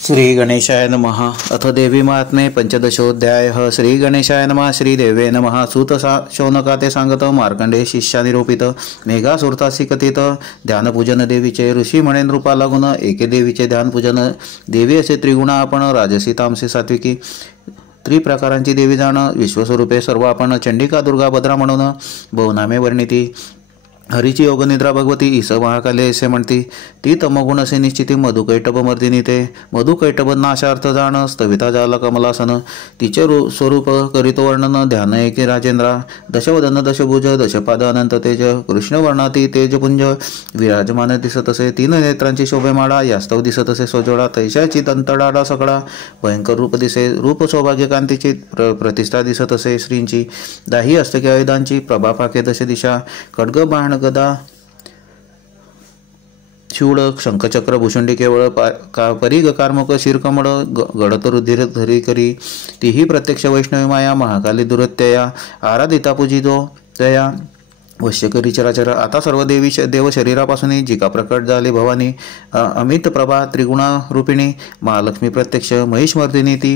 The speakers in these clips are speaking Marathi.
श्री गणेशाय नमः। अथ देवी महात्म्ये पंचदशोऽध्यायः। श्री गणेशाय नमः। श्रीदेवे नमः। सूत शौनकाते सांगत मार्कंडेय शिष्यानिरूपित मेघासुरतासी कथित ध्यानपूजन देवीचे ऋषी म्हणे नृपा लागून एके देवीचे ध्यानपूजन। देवी असे त्रिगुणा आपण राजसी तामसी सात्विकी त्रिप्रकारांची देवी जाण विश्वस्वरूपे सर्व आपण चंडिका दुर्गा भद्रा म्हणून बहुनामे वर्णिती। हरीची योगनिद्रा भगवती ईस महाकाली असे म्हणती। ती तमगुण असे निश्चिती मधुकैटभ मर्दिनी ते मधुकैटभ नाशार्थ जाण स्तविता जाला कमलासन तिचे स्वरूप करीतो वर्णन ध्यान एके राजेंद्रा दशवदन दशभुज दशपाद अनंत तेज कृष्णवर्णाती तेजपुंज विराजमान दिसत असे तीन नेत्रांची शोभेमाळा यास्तव दिसत असे सोजोडा तैशाची दंतडाडा सकळा भयंकर रूप दिसे रूप सौभाग्य कांतीची प्रतिष्ठा दिसत असे श्रींची दाही अस्तके आयुधांची प्रभा पाके दश दिशा खड्ग बाण गदा शूळ शंखचक्र भूषुंडी केवळ परीग कार्मुक शिरकमळ गडत रुधिर धरी करी तीही प्रत्यक्ष वैष्णवी माया महाकाली दुरत्यया आराधिता पूजितो तया वश्यकरी चराचर आता सर्व देव शरीरापासून जिका प्रकट झाली भवानी अमित प्रभा त्रिगुणा रूपिणी महालक्ष्मी प्रत्यक्ष महिषमर्दिनी ती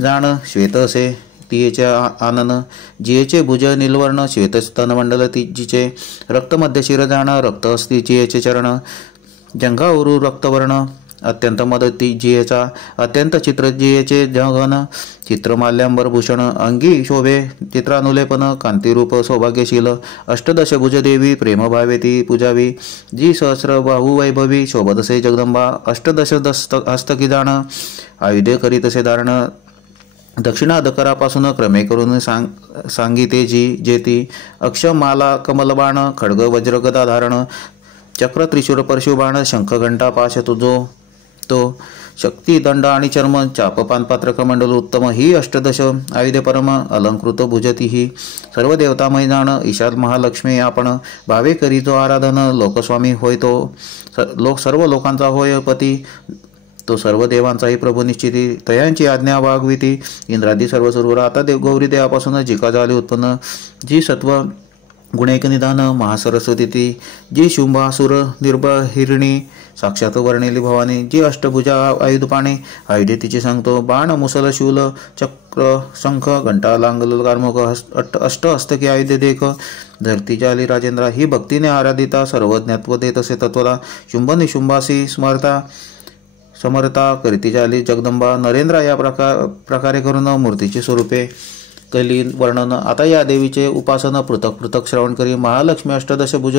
जाण श्वेत असे तिचे आनन जियेचे भुज निलवर्ण श्वेतस्तनमंडल जिचे रक्तमध्य शिरजाण रक्त अस्ति जियेचे चरण जंघावरू रक्तवर्ण अत्यंत मदती जियेचा अत्यंत चित्र जियेचे जगन चित्रमाल्यांबर भूषण अंगी शोभे चित्रानुलेपन कांतिरूप सौभाग्यशील अष्टदश भुज देवी प्रेमभावे ती पूजावी जी सहस्र बाहू वैभवी शोभदसे जगदंबा अष्टदश हस्तकी जाण आयुधे करीतसे धारण दक्षिणाधकरापासून क्रमे करून सांगिते जी जेती अक्षमाला कमलबाण खड्ग वज्र गदा धारण चक्र त्रिशूर परशुबाण शंख घंटा पाश तुझो तो शक्ती दंड आणि चर्म चाप पानपात्र कमंडल उत्तम ही अष्टदश आयुधे परम अलंकृत भुजती ही सर्व देवतामय जाण ईशात महालक्ष्मी आपण भावे करीतो आराधन लोकस्वामी होय तो सर्व लोकांचा होय पती तो सर्व देवांचाही प्रभू निश्चिती तयांची आज्ञा वागविती इंद्रादी सर्व सुरवर आता गौरी देवापासून जिका झाली उत्पन्न जी सत्व गुणैक निधान महासरस्वती ती जी शुंभासुर निर्बळ हिरणी साक्षात वर्णिली भवानी जी अष्टभुजा आयुधपाणी आयुधे तिची सांगतो बाण मुसल शूल चक्र शंख घंटा लांगल कार्मुक अष्ट हस्तकी आयुधे देख धरती जाली राजेंद्रा ही भक्तीने आराधिता सर्वज्ञत्व देत असे तत्वला शुंभ निशुंभासी स्मरता समरता करीती जाली जगदंबा नरेंद्र या प्रकारे करून मूर्तीची स्वरूपे कली वर्णन आता या देवीचे उपासन पृथक पृथक श्रवण करी महालक्ष्मी अष्टदश भुज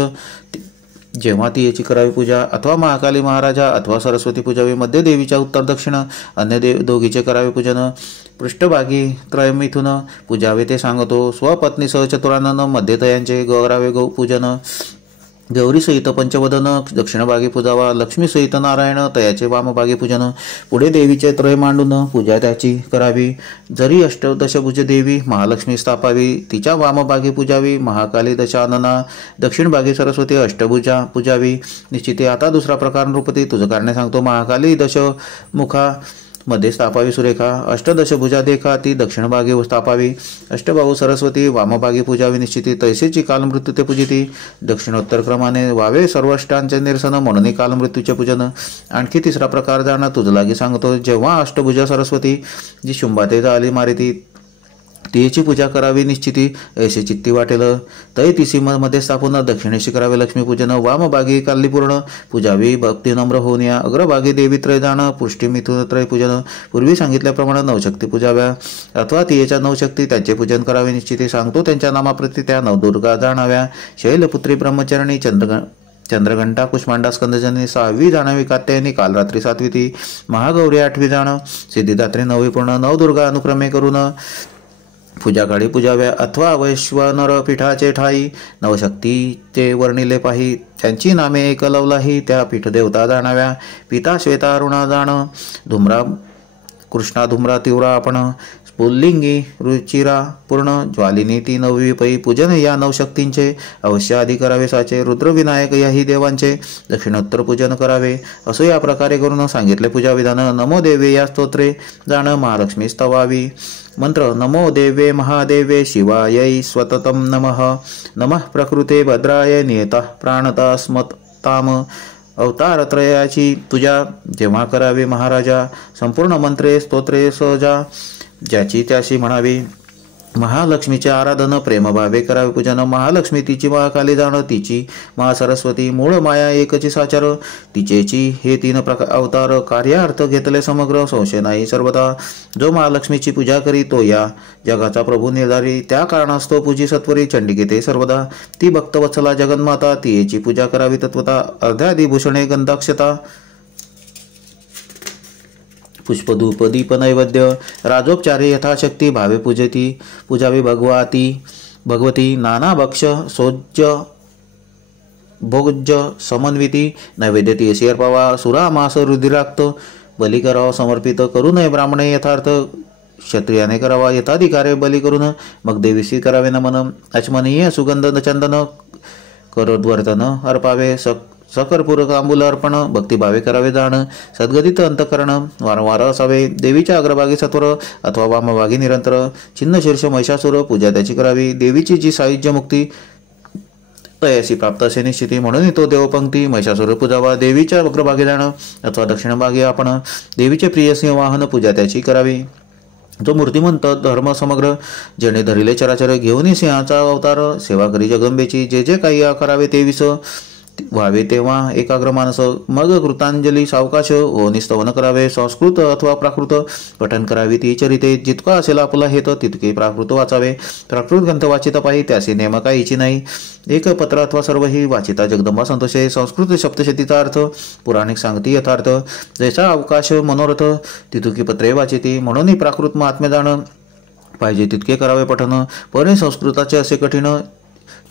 जेव्हा ती याची करावी पूजा अथवा महाकाली महाराजा अथवा सरस्वती पूजावी मध्ये देवीच्या उत्तर दक्षिण अन्य दोघीचे करावे पूजन पृष्ठभागी त्रयमिथुन पूजावे ते सांगतो स्वपत्नीसह चतुरानन मध्ये तयांचे गौरावे पूजन गौरी सहित पंचवदन दक्षिणभागी पूजावा लक्ष्मी सहित नारायण तयाचे वामभागी पूजन पुढे देवीचे त्रय मांडून पूजा त्याची करावी जरी अष्टदशभुज देवी महालक्ष्मी स्थापावी तिच्या वामभागी पूजावी महाकाली दशानना दक्षिणभागी सरस्वती अष्टभुजा पूजावी निश्चिते आता दुसरा प्रकार नृपती तुझं कारणे सांगतो महाकाली दशमुखा मध्ये स्थापावी सुरेखा अष्टदश भुजा देखा ती दक्षिणभागी स्थापावी अष्टबाहू सरस्वती वामभागी पूजावी निश्चिती तैसेची कालमृत्यू ते पूजिती दक्षिणोत्तर क्रमाने व्हावे सर्व अष्टांचे निरसन म्हणून कालमृत्यूचे पूजन आणखी तिसरा प्रकार जाणं तुझ लागी सांगतो जेव्हा अष्टभुजा सरस्वती जी शुंभाते आली मारिती तिची पूजा करावी निश्चिती ऐसे चित्ती वाटेल तै तिसी मध्ये स्थापून दक्षिणेशी करावे लक्ष्मीपूजन वामभागी काल्लीपूर्ण पूजावी भक्ती नम्र होऊन या अग्रभागी देवी त्रय जाण पुष्टी मिथुन त्रय पूजन पूर्वी सांगितल्याप्रमाणे नवशक्ती पूजाव्या अथवा तियेच्या नवशक्ती त्यांचे पूजन करावे निश्चिती सांगतो त्यांच्या नामाप्रती त्या नवदुर्गा जाणाव्या शैलपुत्री ब्रह्मचरणी चंद्रघंटा कुष्मांडा स्कंदजनी 6वी जाणावी कात्यायनी कालरात्री 7वी ती महागौरी 8वी जाण सिद्धिदात्री 9वी पूर्ण नवदुर्गा अनुक्रमे करून पूजाकाळी पूजाव्या अथवा वैश्वानर पीठाचे ठाई नवशक्तीचे वर्णिले पाही त्यांची नामे एकलवलाही त्या पीठदेवता जाणाव्या पिता श्वेता अरुणा जाण धुम्रा कृष्णा धुम्रा तीव्रा आपण पुल्लिंगी रुचिरा पूर्ण ज्वालिनी ती 9वी पै पूजन या नवशक्तींचे अवश्य आधी करावे साचे रुद्रविनायक याही देवांचे दक्षिणोत्तर पूजन करावे असो या प्रकारे करून सांगितले पूजा विधान नमो देवे या स्तोत्रे जाण महालक्ष्मी स्तवावी मंत्र नमो देवे महादेवे शिवायै स्वततं नमः नमः प्रकृते भद्राय नियतः प्राणता स्मताम अवतारत्रयाची तुझ्या जेव्हा करावी महाराजा, संपूर्ण मंत्रे स्तोत्रे सहजा ज्याची त्याशी म्हणावी. महालक्ष्मीचे आराधन प्रेमभावे करावे पूजन. महालक्ष्मी तिची महाकाली जाण, तिची महासरस्वती मूळ माया एकची साचार. तिचेची हे 3 प्रकार अवतार, कार्यार्थ घेतले समग्र, संशय नाही सर्वदा. जो महालक्ष्मीची पूजा करी तो या जगाचा प्रभू निर्धारी. त्या कारणास्तव पूजी सत्वरी चंडिके ते सर्वदा. ती भक्तवत्सला जगन्माता, तियेची पूजा करावी तत्वता. अर्ध्यादी भूषणे गंधाक्षता, पुष्पधूप दीप नैवेद्य राजोपचारे यथाशक्ती. भावे पूजावी भगवती. नाना भक्ष सोज्य भोज्य समन्विती. नैवेद्य तियसी अर्पावा. सुरा मास रुधिराक्त बली करावा समर्पित. करू नये ब्राह्मणे यथार्थ, क्षत्रियाने करावा यथाधिकारे बली करून. मग देवीसी करावे नमन. अचमनीय सुगंध चंदन करोद्वर्तन अर्पावे. सकर्पूरक आंबूल अर्पण भक्तिभावे करावे जाण. सद्गदित अंतकरण वारंवार असावे. देवीच्या अग्रभागी सत्वर अथवा वामभागी निरंतर. छिन्न शीर्ष महिषासुर पूजा त्याची करावी. देवीची जी सायुज्य मुक्ती तयासी प्राप्त असे निश्चिती, म्हणून तो देवपंक्ती महिषासुर पूजावा. देवीच्या अग्रभागी जाण अथवा दक्षिणभागी आपण. देवीचे प्रिय सिंह वाहन पूजा त्याची करावी. जो मूर्तिमंत धर्म समग्र, जेणे धरिले चराचर, घेऊन सिंहाचा अवतार. सेवा करी जगदंबेची, जे जे काही करावे ते विस व्हावे तेव्हा एकाग्र मानस. मग कृतांजली सावकाश व निस्तवन करावे. संस्कृत अथवा प्राकृत पठन करावी ती चरिते. जितका असेल आपला हेत तितके प्राकृत वाचावे. प्राकृत ग्रंथ वाचिता पाही त्याचे नेम काहीची नाही. एक पत्र अथवा सर्व ही वाचिता जगदंबा संतोषे. संस्कृत सप्तशतीचा अर्थ पुराणिक सांगती यथार्थ. जैसा अवकाश मनोरथ तितुकी पत्रे वाचिती. म्हणून प्राकृत महात्म्य जाण पाहिजे तितके करावे पठन. पण संस्कृताचे असे कठीण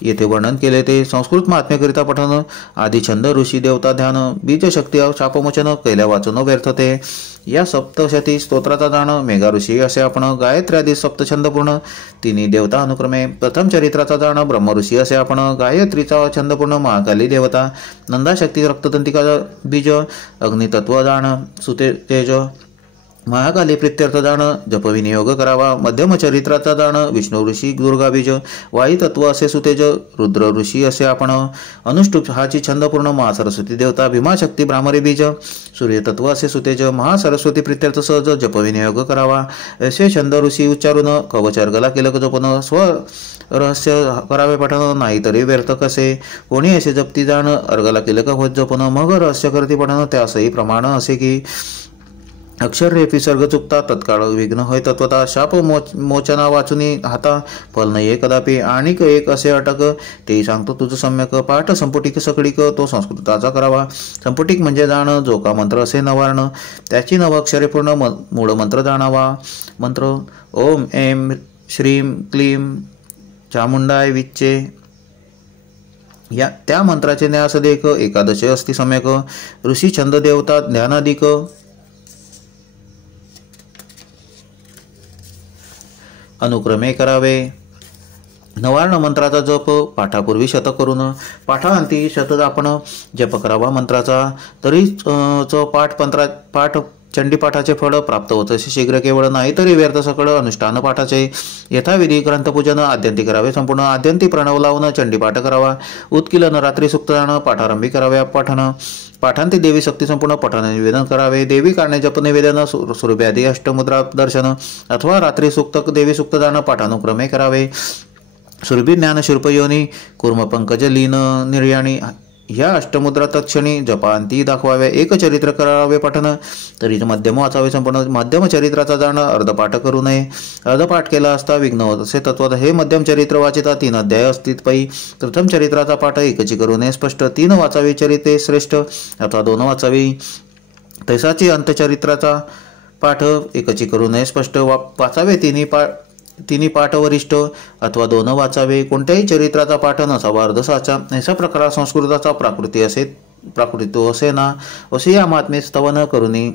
येथे वर्णन केले ते. संस्कृत महात्म्यकरिता पठन. आधी छंद ऋषी देवता ध्यान. बीजशक्ती शापमोचन कैल्या वाचून व्यर्थते. या सप्तशती स्तोत्राचा जाण मेघा ऋषी असे आपण. गायत्र्यादी सप्तछंद पूर्ण. तिन्ही देवता अनुक्रमे. प्रथम चरित्राचा जाण ब्रह्म ऋषी असे आपण. गायत्रीचा छंद पूर्ण महाकाली देवता. नंदाशक्ती रक्ततंतिका बीज. अग्नितत्व जाण सुते तेज. महाकाली प्रित्यर्थ जाण जपविनियोग करावा. मध्यम चरित्राचा जाण विष्णू ऋषी दुर्गाबीज. वायुतत्व असे सुतेज रुद्र ऋषी असे आपण. अनुष्टुप हाची छंदपूर्ण महासरस्वती देवता. भीमाशक्ती ब्राह्मरी बीज. सूर्यतत्व असे सुतेज महासरस्वती प्रित्यर्थ सहज जपविनियोग करावा. असे छंद ऋषी उच्चारून कवच अर्गला केलं जपन. स्व रहस्य करावे पठन, नाहीतरी व्यर्थ कसे. कोणी असे जपती जाण अर्गला केलं का होत जपन. मग रहस्य करती पठन, त्यासही प्रमाण असे की अक्षर रे विसर्ग चुकता तत्काळ विघ्न होय तत्वता. शाप मोचना वाचुनी हाता फल नाही कदापि. आणिक एक असे अटक तेही सांगतो तुझं सम्यक. पाठ संपुटिक सकडिक तो संस्कृताचा करावा. संपुटिक म्हणजे जाण. जो का मंत्र असे नवार्ण त्याची नव अक्षरे पूर्ण मूळ मंत्र जाणावा. मंत्र ओम ऐं श्रीं क्लीं चामुंडाय विच्चे. या त्या मंत्राचे न्यास देख. एकादशी असती सम्यक. ऋषी छंद देवता ध्यानाधिक. अनुक्रमे करावे. नवार्ण मंत्राचा जप पाठापूर्वी शतक करून. पाठांती शतक आपण जप करावा मंत्राचा. तरीच पाठ चंडीपाठाचे फळ प्राप्त होत असे शीघ्र केवळ. नाही तरी व्यर्थ सकळ अनुष्ठान पाठाचे. यथाविधी ग्रंथपूजन आद्यंती करावे संपूर्ण. आद्यंती प्रणव लावून चंडीपाठ करावा. उत्किलन रात्री सुक्त जाण पाठारंभी कराव्या पठन. पाठांती देवी शक्ती संपूर्ण पठन निवेदन करावे. देवी काढणे जप निवेदन सुरभ्यादी अष्टमुद्रा दर्शन अथवा रात्री सुक्त देवी सुक्त जाण पाठानुक्रमे करावे. सुरभी ज्ञान शिल्पयोनी कुर्म पंकज लीन निर्याणी ह्या अष्टमुद्रा तत्क्षणी जपांती दाखवाव्या. एक चरित्र करावे पठन. तरी मध्यम वाचावे संपूर्ण. मध्यम चरित्राचा जाण अर्धपाठ करू नये. अर्धपाठ केला असता विघ्न होत असे तत्वात. हे मध्यम चरित्र वाचिता 3 अध्याय असतील पै. प्रथम चरित्राचा पाठ एकची करू नये स्पष्ट. 3 वाचावी चरित्रे श्रेष्ठ अथवा 2 वाचावी. तैसाची अंतचरित्राचा पाठ एकची करू नये स्पष्ट. वाचावे तिन्ही पाठ वरिष्ठ अथवा 2 वाचावे. कोणत्याही चरित्राचा पाठ नसावा अर्धसाचा. अशा प्रकार संस्कृताचा प्राकृतो असे ना. असे या महात्मे स्तवन करुनी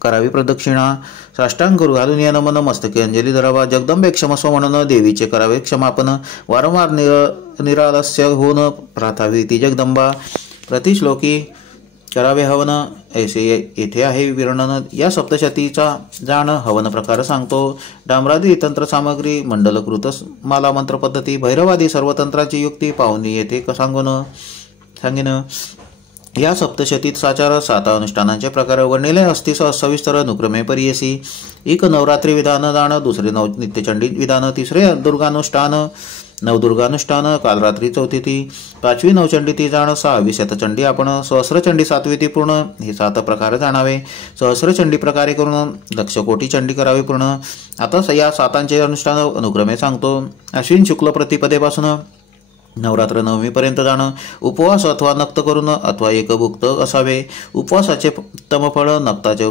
करावी प्रदक्षिणा. साष्टांग करू घालून या नमन. मस्तके अंजली धरावा. जगदंबे क्षमस्व म्हणून देवीचे करावे क्षमापन. वारंवार निरालस्य होऊन प्रार्थावी ती जगदंबा. प्रतिश्लोकी करावे हवन. ऐसे येथे आहे विवर्णन. या सप्तशतीचा जाण हवन प्रकार सांगतो. डांबरादी तंत्र सामग्री मंडलकृत माला मंत्र पद्धती भैरवादी सर्व तंत्राची युक्ती पाहुनी येथे सांगेन. या सप्तशतीत साचार 7 अनुष्ठानांचे प्रकार वर्णिले असती सविस्तर अनुक्रमे परियसी. 1 नवरात्री विधान जाण, 2 नित्यचंडी विधान, 3 दुर्गानुष्ठान, नवदुर्गानुष्ठान, काल रात्री 4 ती, 5वी नवचंडी ती जाण, 6वी शतचंडी आपण, सहस्रचंडी 7वी ती पूर्ण. हे 7 प्रकार जाणावे. सहस्रचंडी प्रकारे करून 1,00,000 कोटी चंडी करावी पूर्ण. आता या 7 अनुष्ठान अनुक्रमे सांगतो. अश्विन शुक्ल प्रतिपदेपासून नवरात्र नवमीपर्यंत जाणं. उपवास अथवा नक्त करून अथवा एकभुक्त असावे. उपवासाचे उत्तम फळ, नक्ताचे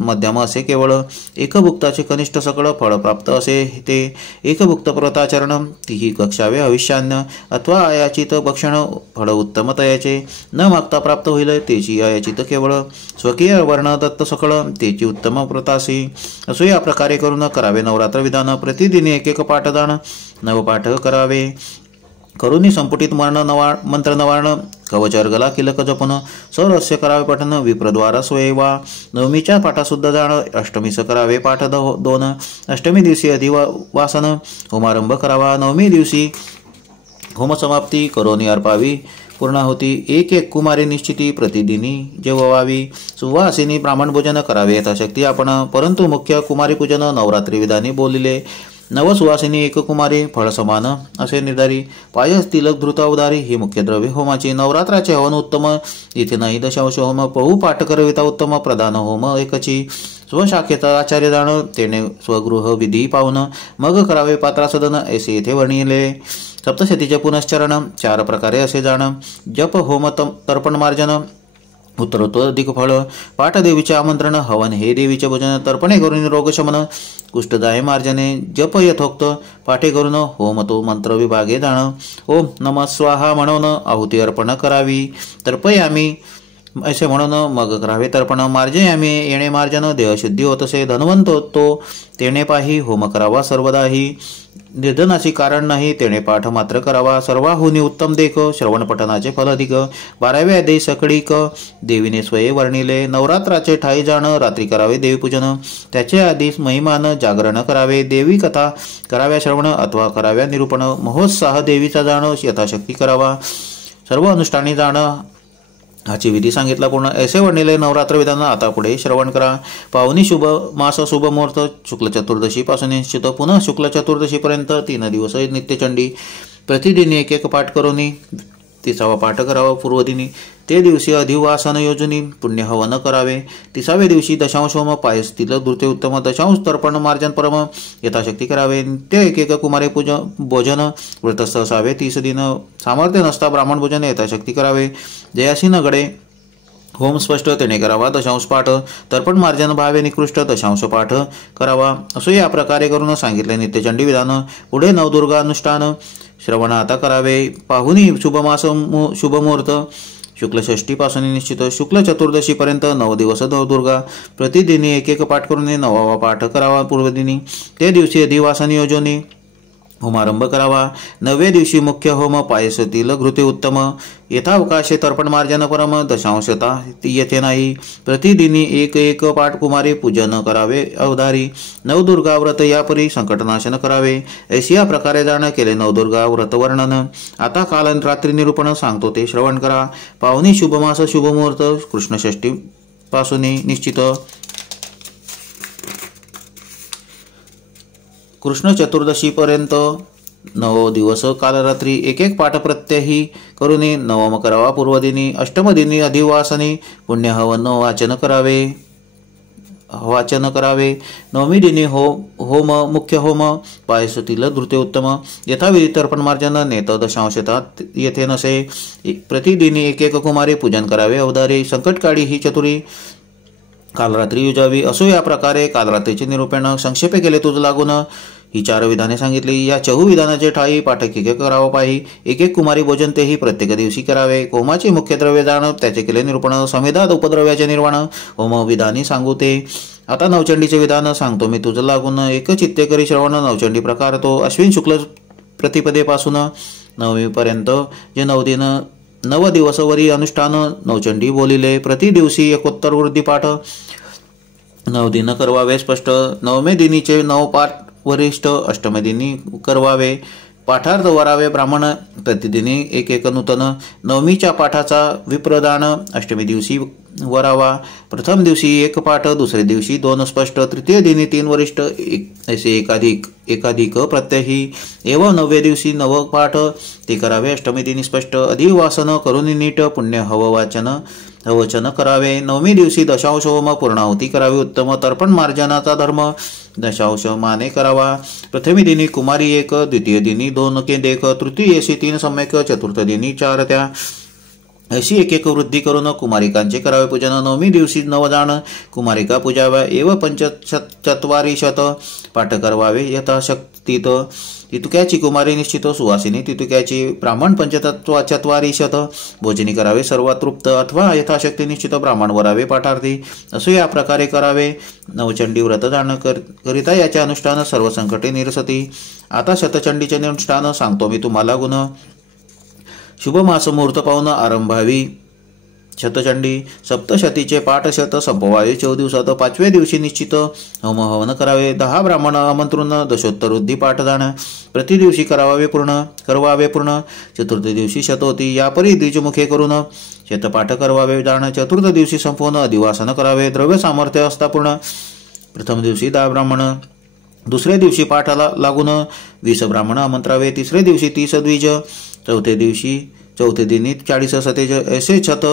मध्यम असे केवळ. एकभुक्ताचे कनिष्ठ सकळ फळ प्राप्त असे ते. एकभुक्त व्रताचरण तीही कक्षावे हविष्यान्न अथवा अयाचित भक्षण फळ उत्तम तयाचे. न मागता प्राप्त होईल तेची अयाचित केवळ. स्वकीय वर्ण दत्त सकळ तेची उत्तम व्रतासी. असो या प्रकारे करून करावे नवरात्र विधान. प्रतिदिनी 1 पाठ जाण, नवपाठ करावे. करुणी संपुटित मंत्र नवार्ण, कवच अर्गला किलक जपन, सरहस्य करावे पठन, विप्रद्वारा स्वयवा. नवमीच्या पाठासुद्धा जाण, अष्टमीस करावे पाठ 2. अष्टमी दिवशी अधिवासन होमारंभ करावा. नवमी दिवशी होमसमाप्ती करोनी अर्पावी पूर्णाहुती. 1 कुमारी निश्चिती प्रतिदिनी जेवावी. सुवासिनी ब्राह्मण भोजन करावे यथाशक्ती आपण. परंतु मुख्य कुमारी पूजन नवरात्री विधानी बोलिले. नवसुवासिनी 1 कुमारी फळ समान असे निर्धारी. पायस तिलक धृत उदारी ही मुख्य द्रव्य होमाची. नवरात्राचे हवन उत्तम इथे नाही. दशांश होम पहू पाठ करविता उत्तम. प्रधान होम एकची. स्वशाखेचा आचार्य जाण, तेने स्वगृह विधी पाहून मग करावे पात्रासदन असे येथे वर्णिले. सप्तशतीचे पुनश्चरण 4 प्रकारे असे जाण. जप, होम, तर्पण मार्जन, उत्तरोत्तर अधिक फळ. पाठ देवीचे आमंत्रण, हवन हे देवीचे भोजन, तर्पणे करून रोगशमन, कुष्ठदाय मार्जने. जप यथोक्त पाठे करून होम तो मंत्र विभागे जाण. ओम नमः स्वाहा म्हणून आहुती अर्पण करावी. तर्पयामी असे म्हणून मग करावे तर्पण. मार्जयामी येणे मार्जन, देहशुद्धी होत असे. धनवंत तो तेणे पाही होम करावा सर्वदाही. निर्धनाची कारण नाही तेणे पाठ मात्र करावा. सर्वाहुनी उत्तम देख, श्रवण पठनाचे फल अधिक. 12व्या अध्यायी सकळीक देवीने स्वये वर्णिले. नवरात्राचे ठाई जाण, रात्री करावे देवीपूजन. त्याचे आधीच महिमान जागरण करावे. देवी कथा कराव्या श्रवण अथवा कराव्या निरूपण. महोत्साह देवीचा जाण यथाशक्ती करावा. सर्व अनुष्ठानी जाण हाची विधी सांगितला पूर्ण ऐसे वर्णिले. नवरात्र विधान आता पुढे श्रवण करा. पावनी शुभ मास शुभ मुहूर्त शुक्ल चतुर्दशी पासून निश्चित. पुन्हा शुक्ल चतुर्दशी पर्यंत 3 दिवस नित्यचंडी. प्रतिदिनी 1 पाठ करोनी 30वा पाठ करावा पूर्वदिनी. ते दिवशी अधिवासन योजनी पुण्य हवन करावे. 30व्या दिवशी दशांश होम, पायस तिलक धृते उत्तम, दशांश तर्पण मार्जन परम यथाशक्ती करावे. ते 1 कुमारे भोजन व्रतस्थ असावे. 30 दिन सामर्थ्य नसता ब्राह्मण भोजन यथाशक्ती करावे. जयासी नगडे होम स्पष्ट तेणे करावा. दशांश पाठ तर्पण मार्जन भावे निकृष्ट दशांश पाठ करावा. असो या प्रकारे करून सांगितले नित्यचंडी विधान. पुढे नवदुर्गा अनुष्ठान श्रवण आता करावे. पाहुनी शुभमास शुभ मुहूर्त शुक्ल षष्ठी पासून निश्चित. शुक्ल चतुर्दशी पर्यंत 9 दिवस नवदुर्गा. प्रतिदिनी 1 पाठ करून 9वा पाठ करावा पूर्वदिनी. ते दिवशी अधिवासन योजनी होमारंभ करावा. 9व्या दिवशी मुख्य होम, पायसतील घृते उत्तम, यथावकाशे तर्पण मार्जन परम, दशांशता येथे नाही. प्रतिदिनी 1 पाठ कुमारी पूजन करावे अवधारी. नवदुर्गा व्रत यापरी संकटनाशन करावे. ऐशी या प्रकारे जाण केले नवदुर्गा व्रत वर्णन. आता काल रात्री निरूपण सांगतो ते श्रवण करा. पावनी शुभमास शुभ मुहूर्त कृष्ण षष्ठी पासून निश्चित. कृष्ण चतुर्दशी पर्यंत 9 दिवस कालरात्री 1 पाठ प्रत्यही करून नवम करावा पूर्वदिनी. अष्टमदिनी अधिवासनी पुण्य हवन वाचन करावे. नवमी दिनी होम मुख्य होम, पायसतील धृते उत्तम, यथाविधी तर्पण मार्जन नेत दशांशतात येथे नसे. प्रतिदिनी 1 कुमारी पूजन करावे अवधारी. संकटकाळी ही चतुरी काल रात्री युजावी. असो या प्रकारे काल रात्रीचे निरूपण संक्षेपे केले तुझ लागून. ही 4 विधाने सांगितली. या 4 विधानाचे ठाई पाठक 1 करावं पाही. 1 कुमारी भोजन तेही प्रत्येक दिवशी करावे. होमाचे मुख्य द्रव्य जाण त्याचे केले निरूपण. समेधात उपद्रव्याचे निर्वाण होम विधानी सांगू ते. आता नवचंडीचे विधान सांगतो मी तुझ लागून. 1 चित्ते करी श्रवण नवचंडी प्रकार तो. अश्विन शुक्ल प्रतिपदेपासून 9वी पर्यंत जे 9 दिन 9 दिवसवरी अनुष्ठान नवचंडी बोलिले. प्रति दिवशी 1 वृद्धिपाठ 9 दिन करवावे स्पष्ट. 9व्या दिनीचे 9 पाठ वरिष्ठ. अष्टमी दिनी करवावे. पाठार्थ वरावे ब्राह्मण प्रतिदिनी एक नूतन। नवमीच्या पाठाचा विप्रदान अष्टमी दिवशी वरावा। प्रथम दिवशी एक पाठ, दुसरे दिवशी 2 स्पष्ट, तृतीय दिनी 3 वरिष्ठ असे एकाधिक प्रत्यही एवं 9व्या दिवशी 9 पाठ ते करावे। अष्टमी दिनी स्पष्ट अधिवासन करून नीट पुण्य हवचन करावे। 9वी दिवशी दशांश होम पूर्णाहुती करावी। उत्तम तर्पण मार्जनाचा धर्म दशांश माने करावा। प्रथमी दिनी कुमारी 1, द्वितीय दिनी 2 केंदेक, तृतीयेशी 3 सम्यक, चतुर्थ दिनी 4 त्या अशी एक वृद्धी करून कुमारिकांचे करावे पूजन। 9वी दिवशी 9 जाण कुमारिका पूजाव्या। एव 45 पाठ करावे यथाशक्तीत। तितुक्याची कुमारी निश्चित, सुवासिनी तितुक्याची, ब्राह्मण 45 भोजनी करावे। सर्वात तृप्त अथवा यथाशक्ती निश्चित ब्राह्मण वरावे पाठार्थी असे या प्रकारे करावे। नवचंडी व्रत जाण करिता याचे अनुष्ठान सर्व संकटे निरसती। आता शतचंडीचे अनुष्ठान सांगतो मी तुम्हाला गुण। शुभ मास मुहूर्त पाहून आरंभावी शतचंडी। सप्तशतीचे पाठ शत संपवावे 14 दिवसात। 5व्या दिवशी निश्चित होम हवन करावे। 10 ब्राह्मण आमंत्रून दशोत्तरवृद्धी पाठ जाण प्रति दिवशी करवावे पूर्ण। चतुर्थ दिवशी शतोती यापरी द्विजमुखे करून शतपाठ करवावे जाण। चतुर्थ दिवशी संपूर्ण अधिवासन करावे। द्रव्य सामर्थ्य असता पूर्ण। प्रथम दिवशी 10 ब्राह्मण, दुसऱ्या दिवशी पाठाला लागून 20 ब्राह्मण आमंत्रावे। तिसऱ्या दिवशी 30 द्विज, चौथे दिनी 40 सतेज ऐसे शत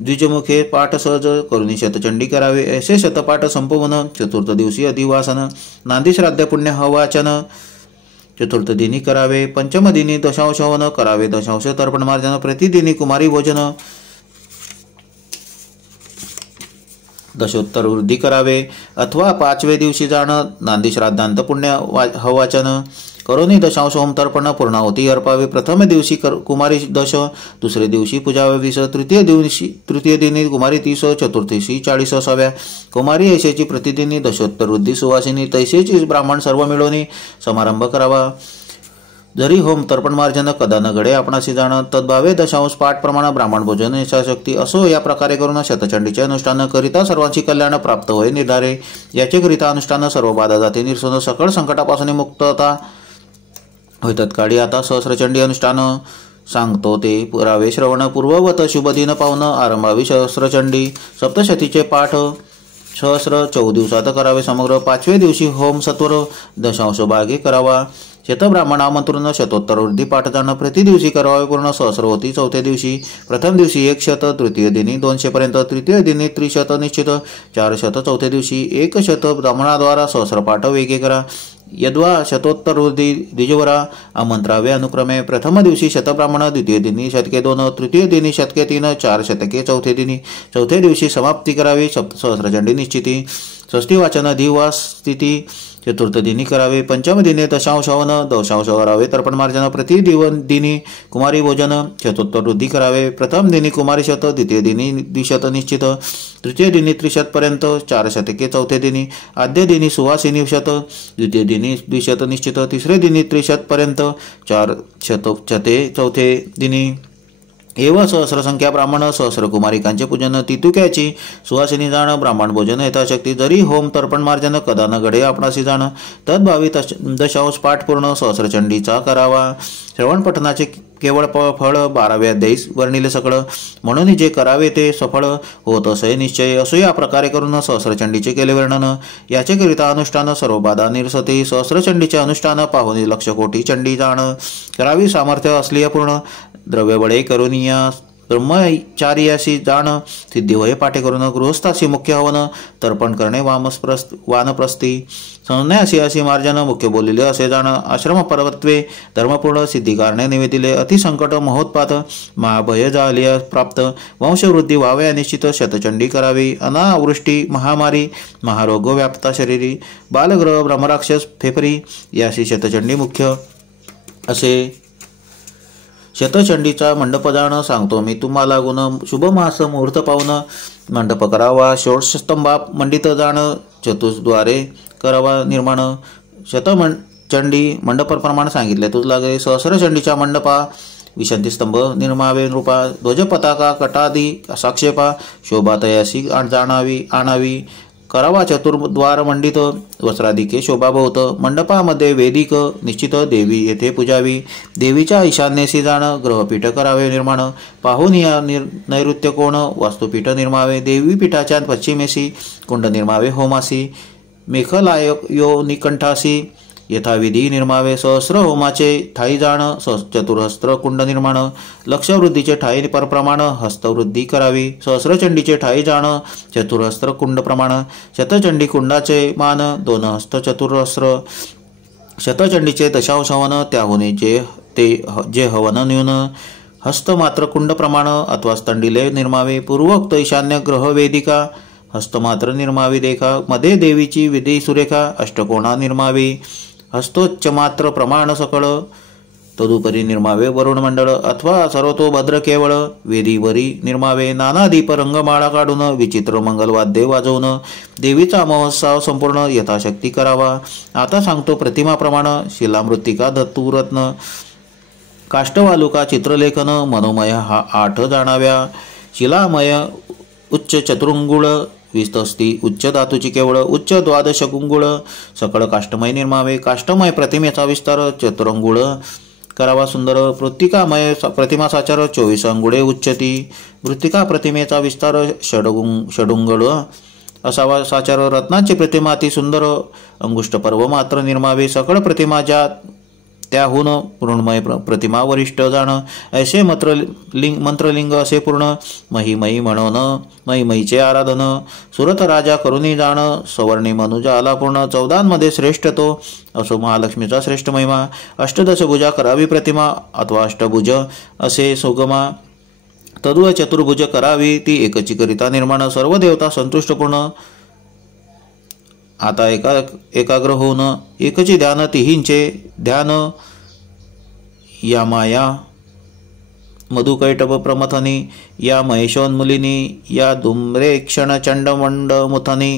द्विजमुखे पाठ सहज करुणी शतचंडी करावे। ऐसे शतपाठ संपवन। चतुर्थ दिवशी अधिवासन नांदी श्राद्ध पुण्य हवाचन चतुर्थ दिनी करावे। पंचम दिनी दशांश हवन करावे। दशांश तर्पण मार्जन प्रतिदिनी कुमारी भोजन दशोत्तर वृद्धी करावे। अथवा 5व्या दिवशी जाण नांदी श्राद्धांत पुण्य हवाचन करोनी दशांश होम तर्पण पूर्णाहुती अर्पावे। प्रथम दिवशी कुमारी 10, दुसरे दिवशी पूजावे 20, तृतीय दिनी कुमारी 30, चतुर्थीशी 40 असाव्या। कुमारी ऐशेची प्रतिदिनी दशोत्तर वृद्धी सुवासिनी तैसेची ब्राह्मण सर्व मिळवणी समारंभ करावा। जरी होम तर्पण मार्जन कदा न घडे आपणासी जाण तद्भावे दशांश पाठ प्रमाण ब्राह्मण भोजन यशाशक्ती असो या प्रकारे करून शतचंडीचे अनुष्ठान करिता सर्वांची कल्याण प्राप्त होय निर्धारे। याचे करिता अनुष्ठान सर्व बाधा जाते निरसन सकळ संकटापासून मुक्तता होय तत्काळी। आता सहस्रचंडी अनुष्ठान सांगतो ते पुरावे श्रवण। पूर्ववत शुभ दिन पाहून आरंभावी सहस्रचंडी। सप्तशतीचे पाठ सहस्र 14 दिवसात करावे समग्र। 5व्या दिवशी होम सत्वर दशांश भागे करावा। शतब्राह्मण आमंत्रण शतोत्तर वृद्धी पाठ जाण प्रति दिवशी करावे पूर्ण। सहस्र होती 4थ्या दिवशी। प्रथम दिवशी 1 शत, तृतीय दिनी 200 पर्यंत, तृतीय दिनी 300 निश्चित, 4 शत, चौथ्या दिवशी 1 शत ब्राह्मणाद्वारा सहस्र पाठ वेगे करा। यद्वा शतोत्तर वृद्धी द्विजवरा आमंत्रावे अनुक्रमे। प्रथम दिवशी शतब्राह्मण, द्वितीय दिनी शतके 2, तृतीय दिनी शतके 3, 4 शतके चौथ्या दिवशी समाप्ती करावी। सहस्रचंडी निश्चिती। षष्ठी वाचन अधिवास स्थिती चतुर्थ दिनी करावे। पंचम दिनी दशांश हवन दशांश करावे। तर्पण मार्जन प्रति दिनी कुमारी भोजन शतोत्तर वृद्धी करावे। प्रथम दिनी कुमारी शत, द्वितीय दिनी द्विशत निश्चित, तृतीय दिनी त्रिशत पर्यंत, 4 शतके चौथे दिनी, आद्य दिनी सुवासिनी शत, द्वितीय दिनी द्विशत निश्चित, तिसरे दिनी त्रिशत पर्यंत, 4 शते चौथे दिनी एव सहस्रसंख्या ब्राह्मण सहस्र कुमारिकांचे पूजन। तितुक्याची सुवासिनी जाण ब्राह्मण भोजन यथाशक्ती। जरी होम तर्पण मार्जन कदा न घडे आपणासी जाण तद्भावी दशांश पाठ पूर्ण सहस्रचंडीचा करावा। श्रवण पठनाचे केवळ फळ 12व्या अध्यायी वर्णिले सकळ म्हणून जे करावे ते सफळ होत असे निश्चय। असो या प्रकारे करून सहस्रचंडीचे केले वर्णन। याचे करिता अनुष्ठान सर्व बाधा निरसते। सहस्रचंडीचे अनुष्ठान पाहुणी 1,00,000 कोटी चंडी जाण करावी। सामर्थ्य असली पूर्ण द्रव्य बळे करुनिया ब्रह्मचार्याशी जाण सिद्धी होय पाठे करून। गृहस्थाशी मुख्य हवन तर्पण करणे वानप्रस्थी संन्यासी अशी मार्जन मुख्य बोलिले असे जाण। आश्रम पर्वत्वे धर्मपूर्ण सिद्धी कारणे निवेदिले। अतिसंकट महोत्पात महाभय झाले प्राप्त वंशवृद्धी व्हावे निश्चित। शतचंडी करावी। अनावृष्टी महामारी महारोग व्याप्ता शरीरी बालग्रह ब्रह्मराक्षस फेफरी याशी शतचंडी मुख्य असे। शतचंडीचा मंडप जाण सांगतो मी तुम्हाला गुण। शुभ मास मुहूर्त पाहून मंडप करावा। षोडशस्तंभा मंडित जाण चतुर्द्वारे करावा निर्माण। शतचंडी मंडप प्रमाण सांगितले तुझ लागे। सहस्रचंडीच्या मंडपा विशांती स्तंभ निर्मावे रूपा। ध्वज पताका कटादी साक्षेपा शोभा तयासी आणावी। करावा चतुर्द्वार मंडित वस्त्रादिके शोभाभोवत मंडपामध्ये वेदिक निश्चित देवी येथे पूजावी देवीच्या ईशान्येसी जाण ग्रहपीठ करावे निर्माण पाहून या नैऋत्य कोण वास्तुपीठ निर्मावे देवी पीठाच्या पश्चिमेसी कुंड निर्मावे होमासी मेखलायो निकंठासी यथाविधी निर्मावे सहस्र होमाचे ठाई जाण चतुर्हस्त्र कुंड निर्माण लक्षवृद्धीचे ठाई परप्रमाण हस्तवृद्धी करावी सहस्रचंडीचे ठाई जाण चतुर्हस्त्र कुंड प्रमाण शतचंडी कुंडाचे मान 2 हस्त चतुर्हस्त्र शतचंडीचे दशांश हवन त्याहून जे हवन न्यून हस्त मात्र कुंड प्रमाण अथवा स्तंडिले निर्मावे पूर्वोक्त ईशान्य ग्रह वेदिका हस्तमात्र निर्मावी देखा मध्ये देवीची विधी सुरेखा अष्टकोणा निर्मावी हस्तोच्च मात्र प्रमाण सकळ तदुपरी निर्मावे वरुण मंडळ अथवा सर्वतोभद्र केवळ वेदीवरी निर्मावे नाना दीप रंगमाळा काढून विचित्र मंगलवाद्ये वाजवून देवीचा महोत्सव संपूर्ण यथाशक्ती करावा। आता सांगतो प्रतिमा प्रमाण शिलामृत्तिका धतुरत्न काष्टवालुका चित्रलेखन मनोमय हा 8 जाणाव्या शिलामय उच्च चतुरंगुळ विस्तस्ती उच्च धातूची केवळ उच्च द्वादश गुंगुळ सकळ काष्टमय निर्मावे काष्टमय प्रतिमेचा विस्तार चतुरंगुळ करावा सुंदर मृत्तिकामय प्रतिमा साचार 24 अंगुळे उच्चती मृत्तिका प्रतिमेचा विस्तार षडुंगळ असावा साचार रत्नाची प्रतिमा अति सुंदर अंगुष्ठ पर्व मात्र निर्मावे सकळ प्रतिमा ज्या त्याहून मृण्मय प्रतिमा वरिष्ठ जाण ऐसे मंत्रलिंग असे पूर्ण महिमयी म्हणून महिमयीचे आराधन सुरत राजा करुणी जाण सवर्णी मनुजा आला पूर्ण 14 मध्ये श्रेष्ठ तो असो महालक्ष्मीचा श्रेष्ठ महिमा अष्टदश भुजा करावी प्रतिमा अथवा अष्टभुज असे सुगमा तदु चतुर्भुज करावी ती एकची करिता निर्माण सर्व देवता संतुष्टपूर्ण। आता एकाग्र होऊन एकची ध्यान तिहींचे ध्यान या माया मधुकैटभ प्रमथनी या महेशोन्मुलिनी या धूम्रेक्षण चंडमंड मुथनी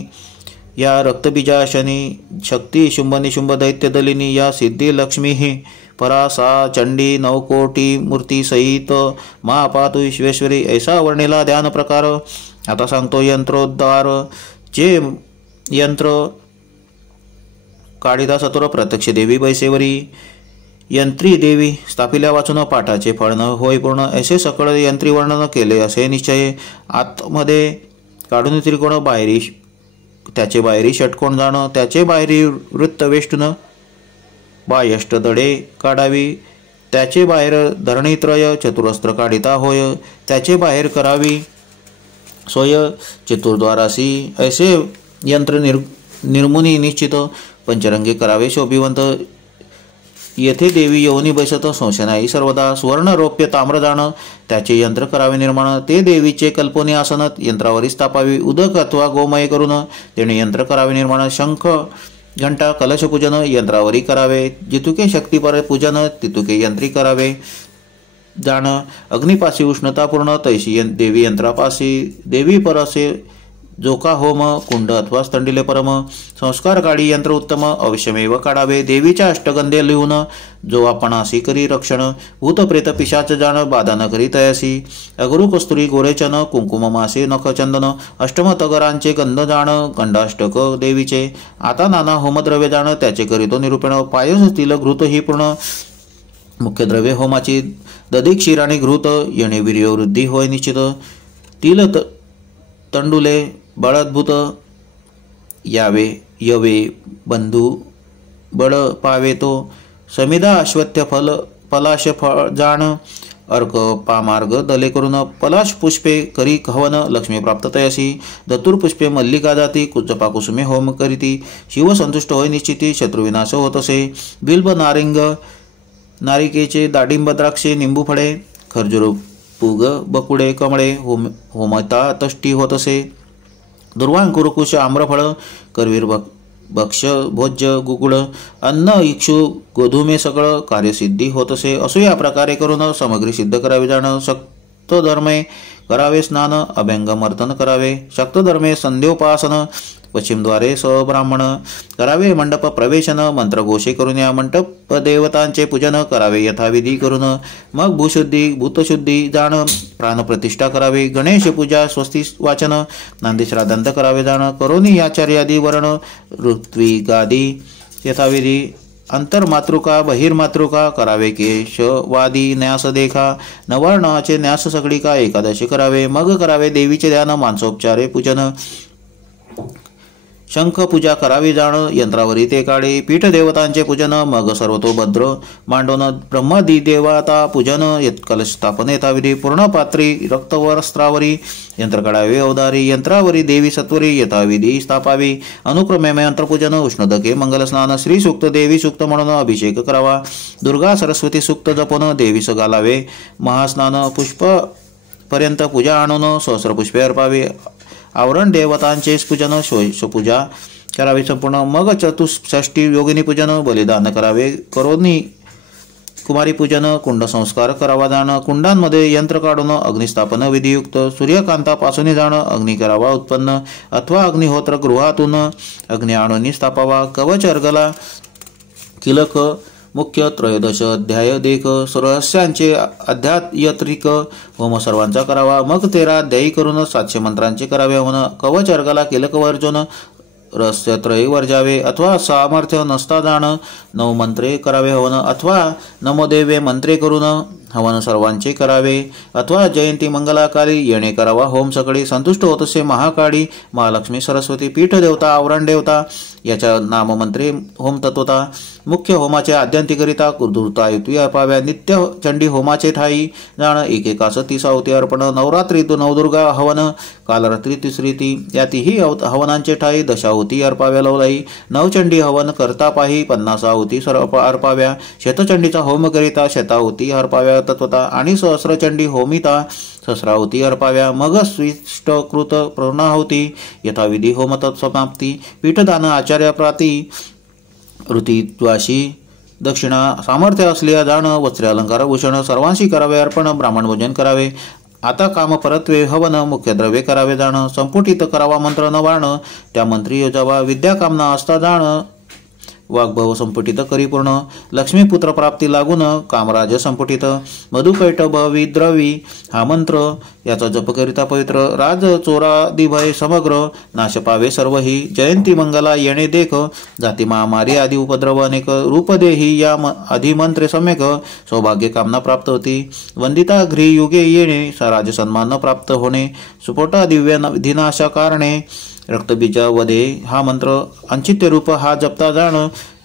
या रक्तबीजाशनी शक्ती शुंभ निशुंभ दैत्य दलिनी या सिद्धी लक्ष्मी परासा चंडी 9 कोटी मूर्ती सहित महापातु विश्वेश्वरी ऐसा वर्णिला ध्यान प्रकार। आता सांगतो यंत्रोद्धार जे यंत्र काढिता सतुर प्रत्यक्ष देवी बैसेवरी यंत्री देवी स्थापिल्या वाचून पाठाचे फळ न होय पूर्ण ऐसे सकळ यंत्री वर्णन केले असे निश्चय आतमध्ये काढून त्रिकोण बाहेरी त्याचे बाहेरी षटकोण जाण त्याचे बाहेरी वृत्त वेष्टून बाह्यष्ट दडे काढावी त्याचे बाहेर धरणीत्रय चतुरस्त्र काढिता होय त्याचे बाहेर करावी सोय चतुर्द्वारासी ऐसे यंत्र निर्मुनी निश्चित पंचरंगी करावे शोभिवंत येथे देवी योनी बैसत संशनाई सर्वदा सुवर्ण रौप्य ताम्र जाण त्याचे यंत्र करावे निर्माण ते देवीचे कल्पनी आसन यंत्रावरी स्थापावी उदक अथवा गोमय करून तेणे यंत्र करावे निर्माण शंख घंटा कलश पूजन यंत्रावरी करावे जितुके शक्तीपर पूजन तितुके यंत्री करावे जाण अग्निपासी उष्णतापूर्ण तैशी देवी यंत्रापासी देवी परसे जोका होम कुंड अथवा स्तंडिले परम संस्कार काढी यंत्र उत्तम अवश्यमेव काढावे देवीच्या अष्टगंधे लिहून जो आपणासी करी रक्षण भूत प्रेत पिशाच जाण बाधा न करी तयासी अगुरु कस्तुरी गोरेचन कुंकुम मासे नख चंदन अष्टम तगरांचे गंध जाण गंडाष्टक देवीचे आता नाना होमद्रव्य जाण त्याचे करीतो निरूपण पायस तिल घृत ही पूर्ण मुख्य द्रव्य होमाची दधी क्षीर आणि घृत येणे वीर्यवृद्धी होय निश्चित तिल तंडुले बळद्भूत यावे यवे बंधू बळ पावे तो समिधा अश्वत्थ फल पलाश फळ जाण अर्क पामार्ग दले करून पलाश पुष्पे करी हवन लक्ष्मी प्राप्त तयसी दत्तूर पुष्पे मल्लिका जाती कुचपा कुसुमे होम करीती शिव संतुष्ट होय निश्चिती शत्रुविनाश होत असे बिल्ब नारिंग नारिकेचे दाडिंब द्राक्षे निंबू फळे खर्जूर पूग बकुडे कमळे होमता तष्टी होत असे दुर्वांकुरुकुश आम्रफळ करवीर भक्ष भोज्य गुगुळ अन्न इक्षु गोधुमे सगळं कार्यसिद्धी होत असे असो या प्रकारे करून सामग्री सिद्ध करावी जाणं सक्त धर्मे करावे स्नान, अभ्यंगमर्दन करावे, शक्तधर्मे संध्योपासन, पश्चिमद्वारे ब्राह्मण करावे, मंडप प्रवेशन, मंत्रघोषे करून या मंडप देवतांचे पूजन करावे यथाविधी करून, मग भूशुद्धी भूतशुद्धी जाण, प्राणप्रतिष्ठा करावी, गणेश पूजा स्वस्ती वाचन, नांदी श्राद्धांत करावे जाण, करोनी आचार्यादी वर्ण, ऋत्वी गादी यथाविधी, अंतर्मातृका बहिर्मातृका करावे, केशवादी न्यास देखा, नवर्णाचे न्यास सगळीका एकादशी करावे, मग करावे देवीचे ध्यान, मानसोपचारे पूजन, शंख पूजा करावी जाण, यंत्रावरी ते काढे, पीठ देवतांचे पूजन, मग सर्वतोभद्र मांडोन ब्रह्मादी देवता पूजन, कलश स्थापन यथाविधी, पूर्ण पात्री रक्तवस्त्रावरी यंत्र काढावे अवधारी, यंत्रावरी देवी सत्वरी यथाविधी स्थापावी, अनुक्रमे यंत्रपूजन, उष्णदके मंगलस्नान, श्री सूक्त देवी सूक्त म्हणून अभिषेक करावा, दुर्गा सरस्वती सूक्त जपून देवीस घालावे, महास्नान पुष्प पर्यंत पूजा आणून सहस्रपुष्पे अर्पावे, आवरण देवतांचे पूजन पूजा करावी संपूर्ण, मग चतुष्षष्टी योगिनी पूजन, बलिदान करावे, करोनी कुमारी पूजन, कुंड संस्कार करावा जाण, कुंडांमध्ये यंत्र काढून अग्निस्थापन विधियुक्त, सूर्यकांतापासून जाण, अग्नी करावा उत्पन्न, अथवा अग्निहोत्र गृहातून अग्नी आणून स्थापावा, कवच अर्गला किलक मुख्य त्रयोदश अध्याय देख, रहस्यांचे आध्यात्रिक होम सर्वांचा करावा, मग 13 अध्यायी करून 700 मंत्रांचे करावे हवन, कवच अर्गाला किलक वर्जन रहस्य त्रयी वर्जावे, अथवा सामर्थ्य नसता जाण 9 मंत्रे करावे हवन, अथवा नमोदेवे मंत्रे करून हवन सर्वांचे करावे, अथवा जयंती मंगलाकाली येणे करावा होम सकळी, संतुष्ट होत असे महाकाळी महालक्ष्मी सरस्वती पीठ देवता आवरण देवता याच्या नाममंत्रे होम तत्वता, मुख्य होमाचे आद्यंतिकरिता कुर्दुरता युती अर्पाव्या, नित्य चंडी होमाचे ठाई जाण, एकेकास 30 आहुती अर्पण, नवरात्री नवदुर्गा हवन, कालरात्री तिसरी ती यातीही हवनांचे ठाई 10 आहुती अर्पाव्या लवलाई, नवचंडी हवन करता पाही 50 आहुती अर्पाव्या, शतचंडीचा होम करिता शताहुती अर्पाव्या तत्वता, आणि सहस्रचंडी होमिता सहस्राहुती अर्पाव्या, मग स्विष्टकृत पूर्णाहुती यथाविधी होमतत् समाप्ती, पीठदान आचार्यप्राती ऋतीद्वाशी दक्षिणा, सामर्थ्य असलेल्या जाण, वस्त्रे अलंकार भूषण सर्वांशी करावे अर्पण, ब्राह्मण भोजन करावे, आता काम परत्वे हवन, मुख्य द्रव्ये करावे जाण, संपुटित करावा मंत्र न वाण, त्या मंत्री योजावा, विद्या कामना असता जाण, वाग्भव संपुटित करीपूर्ण, लक्ष्मीपुत्र प्राप्ती लागून कामराज संपुटित, मधुकैटभ विद्रवी हा मंत्र याचा जप करिता पवित्र, राज चोरादिभय समग्र नाश पावे सर्वही, जयंती मंगला येणे देख, जाती महामारी आदी उपद्रव अनेक, रूपदेही या अधिमंत्रे सम्यक, सौभाग्य कामना प्राप्त होती, वंदिता गृही युगे येणे, राज सन्मान प्राप्त होणे, सुपोटा दिव्य विधिनाशा कारणे, रक्तबीजा वधे हा मंत्र, अंचित्य रूप हा जपता जाण,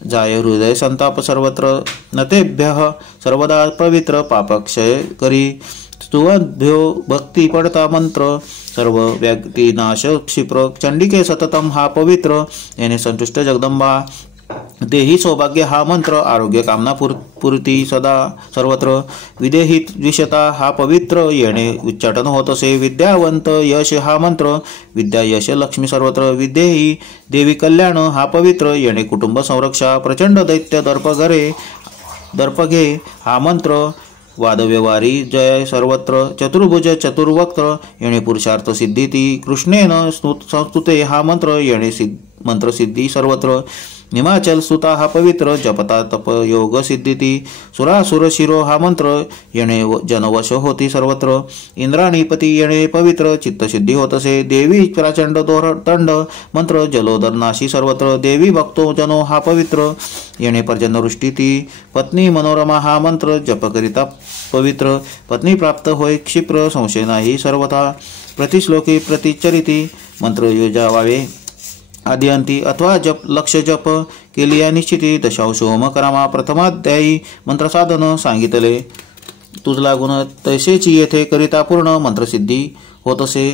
जाय हृदय संताप सर्वत्र, नतेभ्य सर्वदा पवित्र, पापक्षय करी, स्तुवद्भ्यो भक्ती पडता मंत्र, सर्व व्यक्तिनाश क्षिप्र, चंडिके सततम हा पवित्र, याने संतुष्ट जगदंबा, देही सौभाग्य हा मंत्र, आरोग्य कामना पूर्ती सदा सर्वत्र, विदेही द्विषता हा पवित्र, येणे उच्चाटन होत असे, विद्यावंत यश हा मंत्र, विद्या यश लक्ष्मी सर्वत्र, विदेही देवी कल्याण हा पवित्र, येणे कुटुंब संरक्षा, प्रचंड दैत्य दर्पघे हा मंत्र, वादव्यवहारी जय सर्वत्र, चतुर्भुज चतुर्वक्त्र, येणे पुरुषार्थ सिद्धी ती, कृष्णेन संस्तुते हा मंत्र, येणे मंत्र सिद्धी सर्वत्र, निमाचल सुता हा पवित्र, जपता तप योग सिद्धिती, सुरासुर शिरो हा मंत्र, येणे जनवश होती सर्वत्र, इंद्राणीपती येणे पवित्र, चित्तसिद्धी होतसे, देवी प्रचंड दंड मंत्र, जलोदर नाशी सर्वत्र, देवी भक्तो जनो हा पवित्र, येणे पर्जन्यवृष्टी ती, पत्नी मनोरमा हा मंत्र, जप करिता पवित्र, पत्नी प्राप्त होय क्षिप्र, संशय नाही सर्वथा, प्रतिश्लोकी प्रतिचरिती मंत्र योजावावे आदि अंती, अथवा जप लक्ष जप केली या निश्चिती, दशांश होम करामा, प्रथमाध्यायी मंत्र साधन सांगितले तुझ लागून, तैसेची येथे करिता पूर्ण मंत्रसिद्धी होत असे,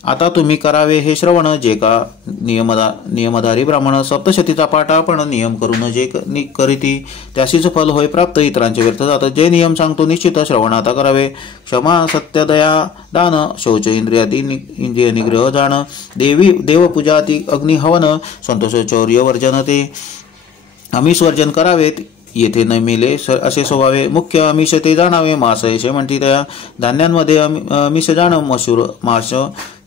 आता तुम्ही करावे हे श्रवण, जे का नियमधारी ब्राह्मण सप्तशतीचा पाठ आपण नियम करून जे करीती त्याशीच फल होय प्राप्त, इतरांचे व्यर्थ जात, जे नियम सांगतो निश्चित श्रवण आता करावे, क्षमा सत्य दया दान, शौच इंद्रिय निग्रह जाण, देवपूजा अग्निहवन, संतोष चौर्य वर्जन ते आमिष वर्जन करावे, येथे नमिले असे स्वभावे मुख्य आमिष ते जाणावे मास असे म्हणती त्या धान्यांमध्ये आमिष जाण मसूर मास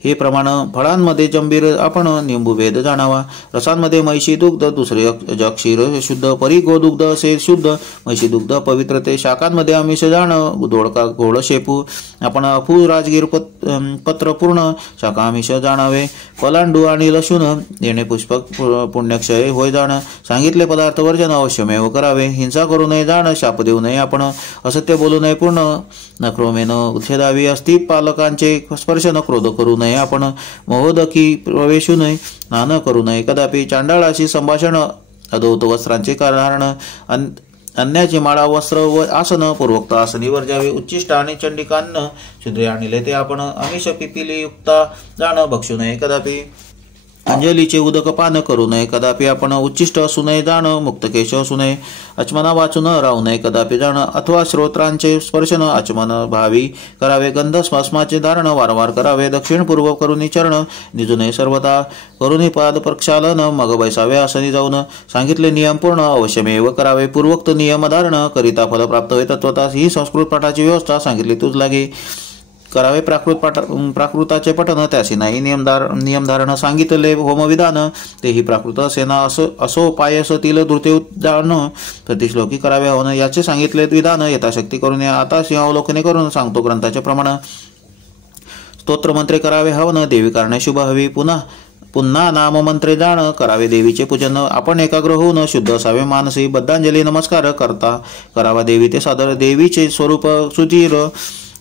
हे प्रमाण फळांमध्ये जंबीर आपण निंबू भेद जाणावा रसांमध्ये म्हैशी दुग्ध दुसरे जग क्षीर शुद्ध परी गोदुग्ध असे शुद्ध म्हैशी दुग्ध पवित्र ते शाखांमध्ये आमिष जाण दोडका घोळ शेपू आपण अफू राजगीर पत्र पूर्ण शाखा आमिष जाणावे पलांडू आणि लसूण येणे पुष्पक पुण्यक्षय होय जाण सांगितले पदार्थ वर्जन अवश्यमेव करावे हिंसा करू नये जाण शाप देऊ नये आपण असत्य बोलू नये पूर्ण नक्रोमेन उच्छेदावी अस्ति पालकांचे स्पर्श न क्रोध करू नये आपण महोदकी प्रवेशू नये स्नान करू नये कदापि चांडाळाशी संभाषण अधोत वस्त्रांचे धारण अन्याची माळा वस्त्र व आसन पूर्वोक्त आसनी वर्जावे उच्चिष्ट आणि चंडिकान्न शुद्रे आणले ते आपण आमिष पिपिली युक्ता जाण बक्षू नये कदापि अंजलीचे उदक पान करू नये कदापि आपण उच्चिष्ट असू नये जाण मुक्तकेश असू नये अचमना वाचून राहू नये कदापि जाण अथवा श्रोत्रांचे स्पर्शन अचमन भावी करावे गंध स्मस्माचे धारण वारंवार करावे दक्षिण पूर्व करुनी चरण निजू नये सर्वदा करुनी पाद प्रक्षालन मग बैसावे आसनी जाऊन सांगितले नियम पूर्ण अवश्यमेव करावे पूर्वोक्त नियम धारण करिता फल प्राप्त होय तत्वता ही संस्कृत पाठाची व्यवस्था सांगितली तूच लागे करावे प्राकृताचे पठन त्यासी नाही नियमधारण सांगितले होमविधान तेही प्राकृत असेना असो पायसतील धृते उद्दान प्रतिश्लोकी करावे हवन याचे सांगितले विधान यथाशक्ती करून आता सिंहावलोकने करून सांगतो ग्रंथाचे प्रमाण स्तोत्रमंत्रे करावे हवन देवी कारणे शुभ हवी पुन्हा नाममंत्रे जाण करावे देवीचे पूजन आपण एकाग्र होऊन शुद्ध असावे मानसी बद्धांजली नमस्कार करता करावा देवी ते सादर देवीचे स्वरूप सुधीर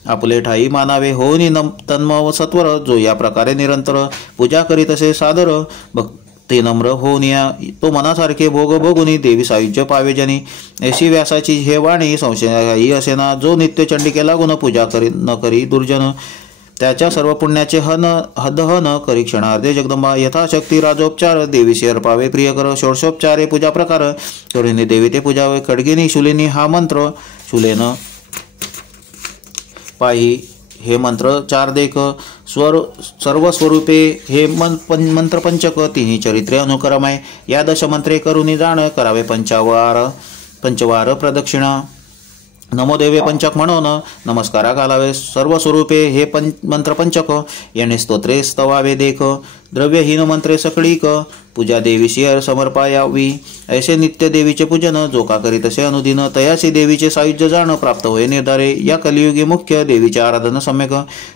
आपले ठाई मानावे होनी तन्मव सत्वर जो या प्रकारे निरंतर पूजा करीत असे सादर भक्ती नम्र होनिया तो मनासारखे भोग भोगुनी देवी सायुज्य पावे जनी ऐशी व्यासाची हे वाणी संशयही असेना जो नित्य चंडिके लागून पूजा न करी दुर्जन त्याच्या सर्व पुण्याचे हदहन करी क्षणार्धे जगदंबा यथाशक्ती राजोपचार देवीशी अर्पावे प्रियकर षोडशोपचारे पूजा प्रकार करुणी देवी ते पूजावे खडगिनी शूलिनी हा मंत्र शूलेन पायी हे मंत्र चार देख सर्व स्वरूपे हे मंत्र पंचक तिन्ही चरित्रे अनुक्रमाय या दशमंत्रे करुनी जाण करावे पंचवार प्रदक्षिणा नमोदेवे पंचक म्हणून नमस्कारा घालावे सर्व स्वरूपे हे मंत्र पंचक याने स्तोत्रे स्तवावे देख द्रव्यहीन मंत्रे सकळीक पूजा देवीशी समर्पायावी ऐसे नित्य देवीचे पूजन जो का करीत असे अनुदिन तयासी देवीचे सायुज्य जाण प्राप्त होय निर्धारे या कलियुगी मुख्य देवीचे आराधन सम्यक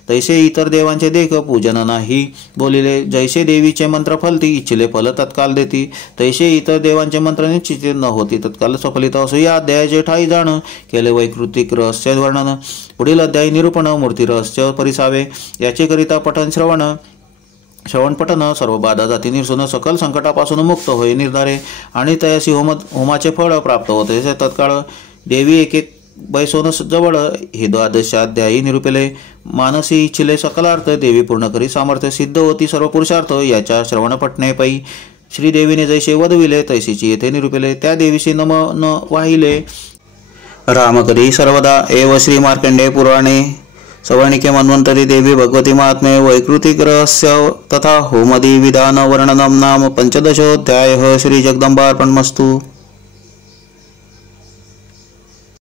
तैसे इतर देवांचे देख पूजन नाही बोलिले जैसे देवीचे मंत्र फलती इच्छिले फल तत्काल देती तैसे इतर देवांचे मंत्र निश्चित न होती तत्काल सफलित असो या अध्यायाचे ठाई जाण केले वैकृतिक रहस्य वर्णन पुढील अध्याय निरूपण मूर्ती रहस्य परिसावे याचे करिता पठन श्रवण पठन सर्व बाधा जाती निरसून सकल संकटापासून मुक्त होय निर्धारे आणि तयासी होमाचे फळ प्राप्त होते तत्काळ देवी एक बैसोन जवळ हे द्वादशाध्यायी निरूपिले मानसी इच्छिले सकलार्थ देवी पूर्ण करी सामर्थ्य सिद्ध होती सर्व पुरुषार्थ याच्या श्रवण पठणे पै श्रीदेवीने जैसे वदविले तैसीची येथे निरूपिले त्या देवीशी नमन वाहिले रामकरी सर्वदा एव श्री मार्कंडेय पुराणे सवर्णिके मन्वंतरी देवी भगवती महात्म्ये वैकृतिक रहस्य तथा होमदी विधान वर्णनम नाम 15 श्री जगदंबार्पणमस्तु।